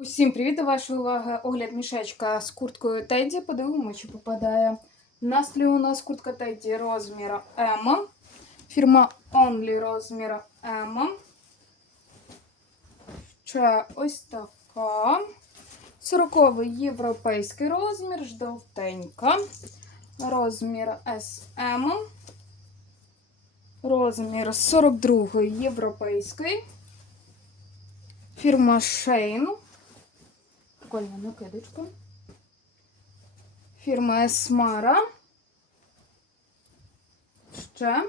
Усім привіт до вашої уваги. Огляд мішечка з курткою Теді. Подивимося, чи попадає. На столі у нас куртка Теді розміру М. Фірма Only розміру М. Ще ось така. 40 європейський розмір, жовтенька. Розмір SM. Розмір 42 європейський. Фірма Shane. Прикольна накидочка. Фірма Esmara. Ще.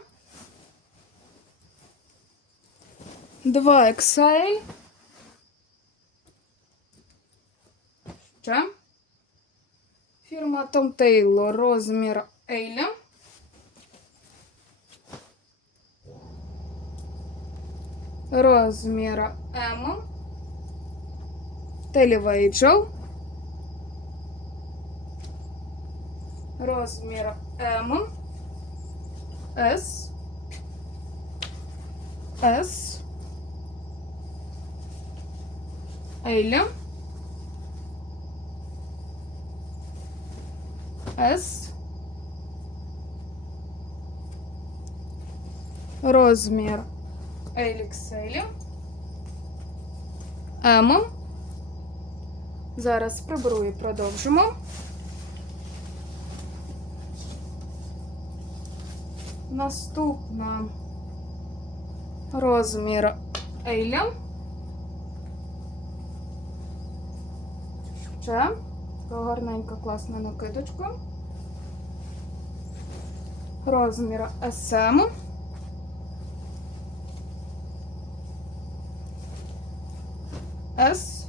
2 XL. Ще. Фірма Tom Taylor. Розмір Ейля. Розмір М. Телевейджел. Розмір М. С. С. L. С. Розмір XL. М. Зараз приберу і продовжимо. Наступна розмір Ейля. Ще гарненька класна накидочка. Розмір СМ. С.